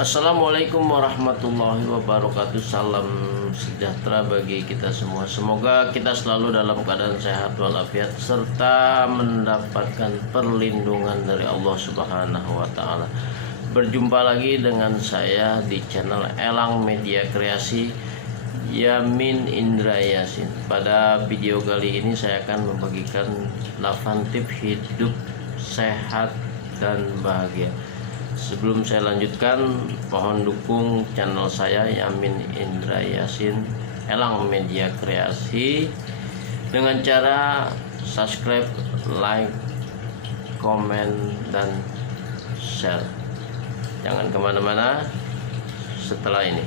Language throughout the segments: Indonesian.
Assalamualaikum warahmatullahi wabarakatuh. Salam sejahtera bagi kita semua. Semoga kita selalu dalam keadaan sehat walafiat serta mendapatkan perlindungan dari Allah Subhanahu wa taala. Berjumpa lagi dengan saya di channel Elang Media Kreasi, Yamin Indra Yasin. Pada video kali ini saya akan membagikan 8 tips hidup sehat dan bahagia. Sebelum saya lanjutkan, mohon dukung channel saya Yamin Indra Yasin Elang Media Kreasi dengan cara subscribe, like, komen, dan share. Jangan kemana-mana setelah ini.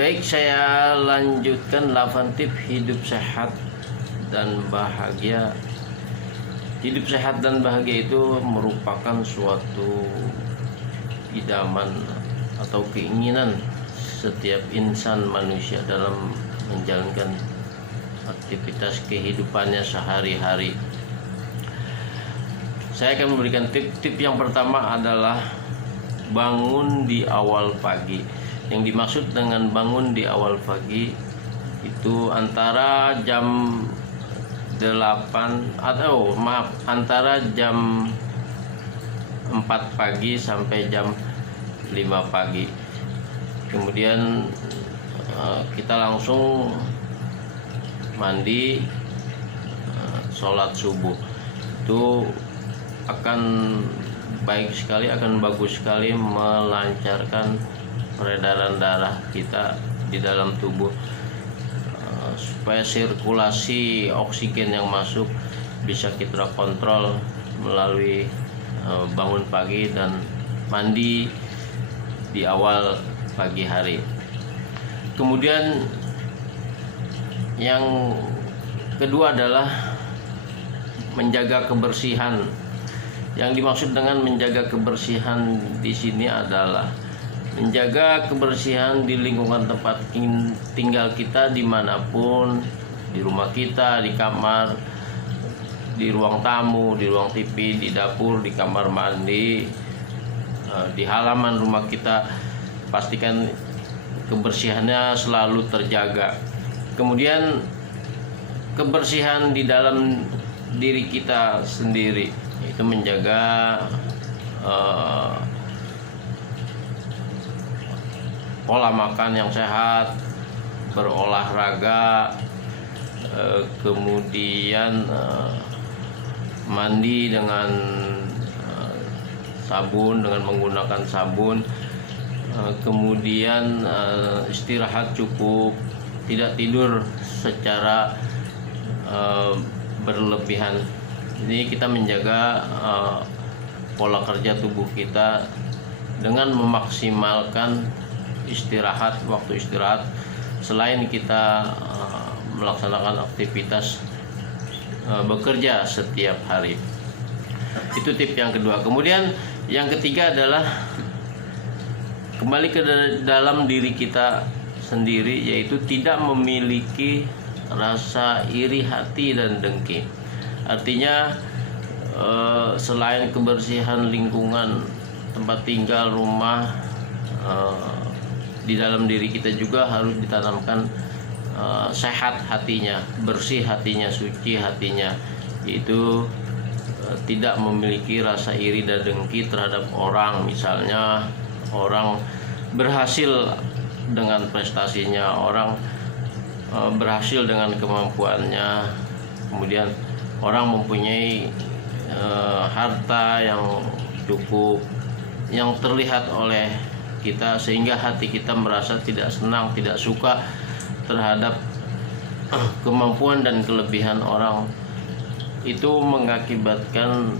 Baik, saya lanjutkan 8 tips hidup sehat dan bahagia. Hidup sehat dan bahagia itu merupakan suatu idaman atau keinginan setiap insan manusia dalam menjalankan aktivitas kehidupannya sehari-hari. Saya akan memberikan tip-tip. Yang pertama adalah bangun di awal pagi. Yang dimaksud dengan bangun di awal pagi itu antara jam 8 atau antara jam 4 pagi sampai jam 5 pagi. Kemudian kita langsung mandi, sholat subuh. Itu akan baik sekali, akan bagus sekali melancarkan peredaran darah kita di dalam tubuh, supaya sirkulasi oksigen yang masuk bisa kita kontrol melalui bangun pagi dan mandi di awal pagi hari. Kemudian yang kedua adalah menjaga kebersihan. Yang dimaksud dengan menjaga kebersihan di sini adalah menjaga kebersihan di lingkungan tempat tinggal kita, dimanapun, di rumah kita, di kamar, di ruang tamu, di ruang TV, di dapur, di kamar mandi, di halaman rumah kita. Pastikan kebersihannya selalu terjaga. Kemudian kebersihan di dalam diri kita sendiri, yaitu menjaga pola makan yang sehat, berolahraga, kemudian mandi dengan sabun, dengan menggunakan sabun, kemudian istirahat cukup, tidak tidur secara berlebihan. Ini kita menjaga pola kerja tubuh kita dengan memaksimalkan waktu istirahat selain kita melaksanakan aktivitas bekerja setiap hari. Itu tip yang kedua. Kemudian yang ketiga adalah kembali ke dalam diri kita sendiri, yaitu tidak memiliki rasa iri hati dan dengki. Artinya selain kebersihan lingkungan tempat tinggal, rumah, di dalam diri kita juga harus ditanamkan sehat hatinya, bersih hatinya, suci hatinya, yaitu tidak memiliki rasa iri dan dengki terhadap orang. Misalnya orang berhasil dengan prestasinya, orang berhasil dengan kemampuannya, kemudian orang mempunyai harta yang cukup, yang terlihat oleh kita, sehingga hati kita merasa tidak senang, tidak suka terhadap kemampuan dan kelebihan orang. Itu mengakibatkan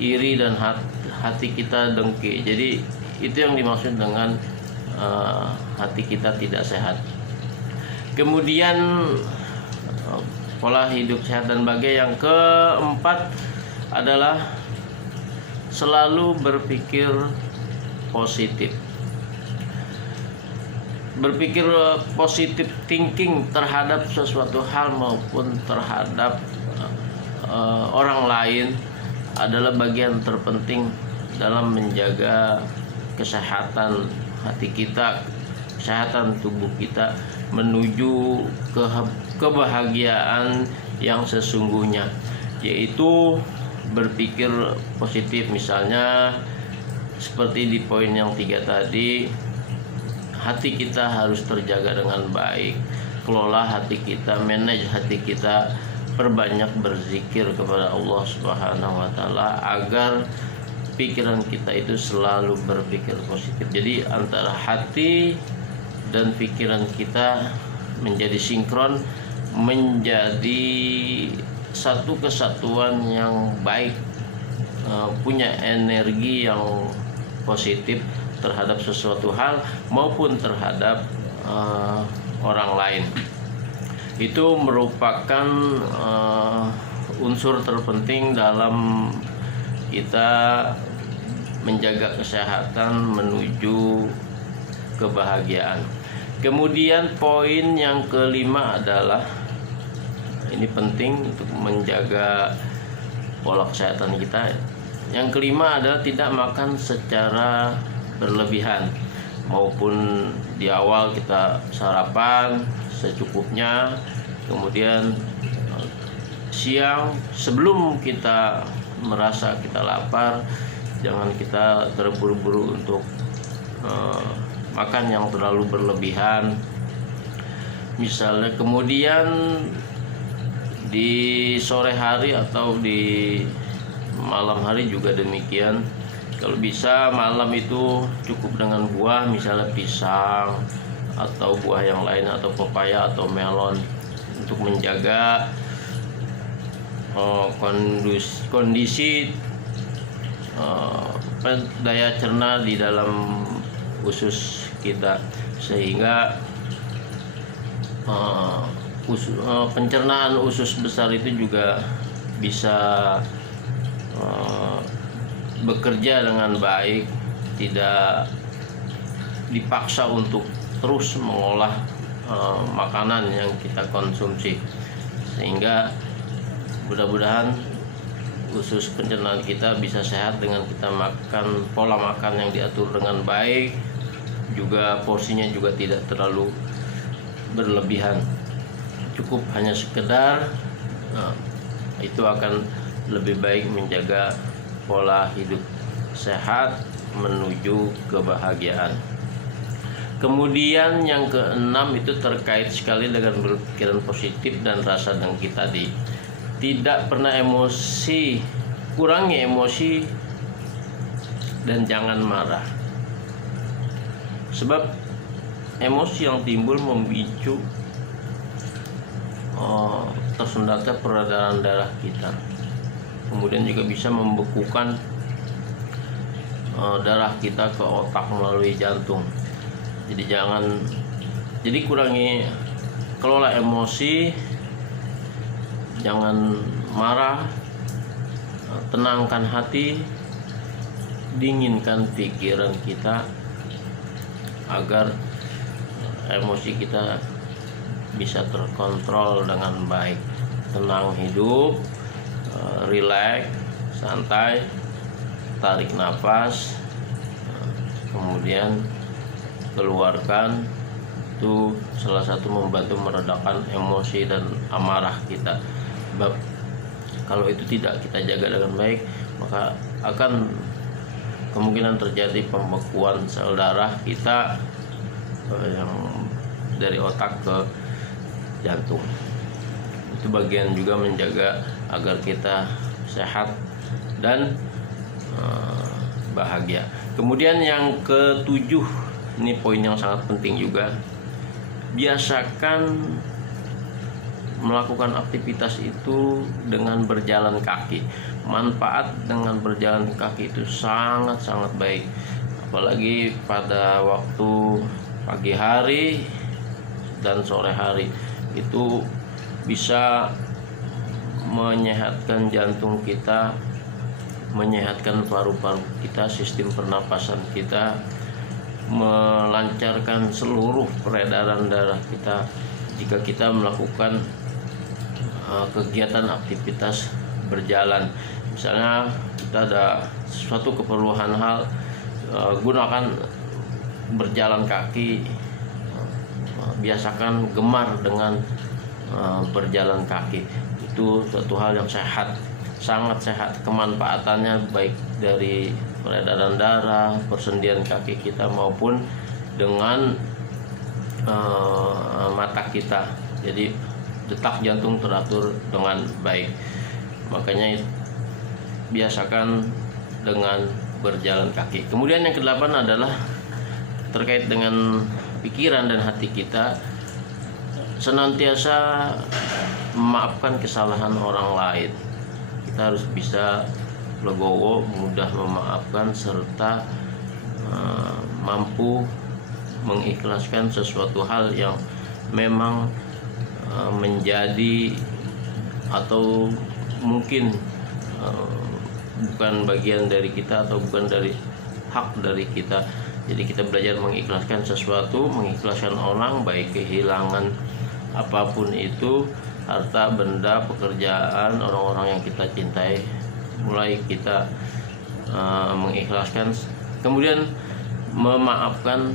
iri dan hati kita dengki. Jadi itu yang dimaksud dengan hati kita tidak sehat. Kemudian pola hidup sehat dan bahagia. Yang keempat adalah selalu berpikir positif. Berpikir positif thinking terhadap sesuatu hal maupun terhadap orang lain adalah bagian terpenting dalam menjaga kesehatan hati kita, kesehatan tubuh kita menuju ke kebahagiaan yang sesungguhnya, yaitu berpikir positif. Misalnya seperti di poin yang 3 tadi, hati kita harus terjaga dengan baik. Kelola hati kita, manage hati kita, perbanyak berzikir kepada Allah Subhanahu wa taala agar pikiran kita itu selalu berpikir positif. Jadi antara hati dan pikiran kita menjadi sinkron, menjadi satu kesatuan yang baik, punya energi yang positif terhadap sesuatu hal maupun terhadap orang lain. Itu merupakan unsur terpenting dalam kita menjaga kesehatan menuju kebahagiaan. Kemudian poin yang kelima adalah, ini penting untuk menjaga pola kesehatan kita. Yang kelima adalah tidak makan secara berlebihan, maupun di awal kita sarapan secukupnya, kemudian siang sebelum kita merasa kita lapar, jangan kita terburu-buru untuk makan yang terlalu berlebihan misalnya. Kemudian di sore hari atau di malam hari juga demikian. Kalau bisa malam itu cukup dengan buah, misalnya pisang atau buah yang lain, atau pepaya atau melon, untuk menjaga kondisi daya cerna di dalam usus kita, sehingga pencernaan usus besar itu juga bisa bekerja dengan baik, tidak dipaksa untuk terus mengolah makanan yang kita konsumsi, sehingga mudah-mudahan usus pencernaan kita bisa sehat dengan kita makan pola makan yang diatur dengan baik, juga porsinya juga tidak terlalu berlebihan, cukup hanya sekedar. Itu akan lebih baik menjaga pola hidup sehat menuju kebahagiaan. Kemudian yang keenam itu terkait sekali dengan berpikiran positif dan rasa dengki tadi. Tidak pernah emosi, kurangi emosi, dan jangan marah. Sebab emosi yang timbul memicu tersendatnya peredaran darah kita. Kemudian juga bisa membekukan darah kita ke otak melalui jantung. Jadi kurangi, kelola emosi, jangan marah, tenangkan hati, dinginkan pikiran kita agar emosi kita bisa terkontrol dengan baik. Tenang hidup, rileks, santai, tarik nafas, kemudian keluarkan. Itu salah satu membantu meredakan emosi dan amarah kita. Sebab kalau itu tidak kita jaga dengan baik, maka akan kemungkinan terjadi pembekuan sel darah kita yang dari otak ke jantung. Itu bagian juga menjaga agar kita sehat dan bahagia. Kemudian yang ketujuh, ini poin yang sangat penting juga. Biasakan melakukan aktivitas itu dengan berjalan kaki. Manfaat dengan berjalan kaki itu sangat-sangat baik, apalagi pada waktu pagi hari dan sore hari. Itu bisa menyehatkan jantung kita, menyehatkan paru-paru kita, sistem pernapasan kita, melancarkan seluruh peredaran darah kita jika kita melakukan kegiatan aktivitas berjalan. Misalnya kita ada suatu keperluan hal, gunakan berjalan kaki, biasakan gemar dengan berjalan kaki. Itu suatu hal yang sehat, sangat sehat. Kemanfaatannya baik dari peredaran darah, persendian kaki kita maupun dengan mata kita. Jadi detak jantung teratur dengan baik. Makanya biasakan dengan berjalan kaki. Kemudian yang kedelapan adalah terkait dengan pikiran dan hati kita, senantiasa memaafkan kesalahan orang lain. Kita harus bisa legowo, mudah memaafkan, serta mampu mengikhlaskan sesuatu hal yang memang menjadi atau mungkin bukan bagian dari kita atau bukan dari hak dari kita. Jadi kita belajar mengikhlaskan sesuatu, mengikhlaskan orang, baik kehilangan apapun itu, harta, benda, pekerjaan, orang-orang yang kita cintai, mulai kita mengikhlaskan. Kemudian memaafkan,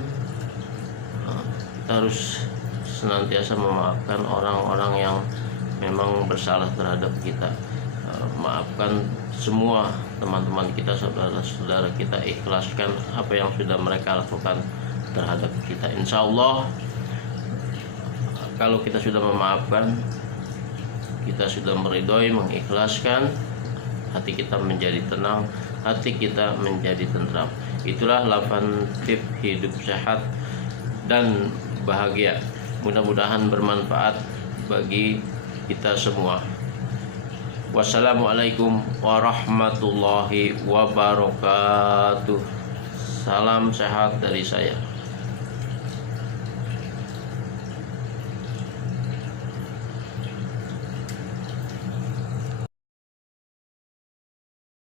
kita harus senantiasa memaafkan orang-orang yang memang bersalah terhadap kita. Maafkan semua teman-teman kita, saudara-saudara kita, ikhlaskan apa yang sudah mereka lakukan terhadap kita. Insya Allah kalau kita sudah memaafkan, kita sudah meridhoi, mengikhlaskan, hati kita menjadi tenang, hati kita menjadi tentram. Itulah 8 tips hidup sehat dan bahagia. Mudah-mudahan bermanfaat bagi kita semua. Wassalamualaikum warahmatullahi wabarakatuh. Salam sehat dari saya.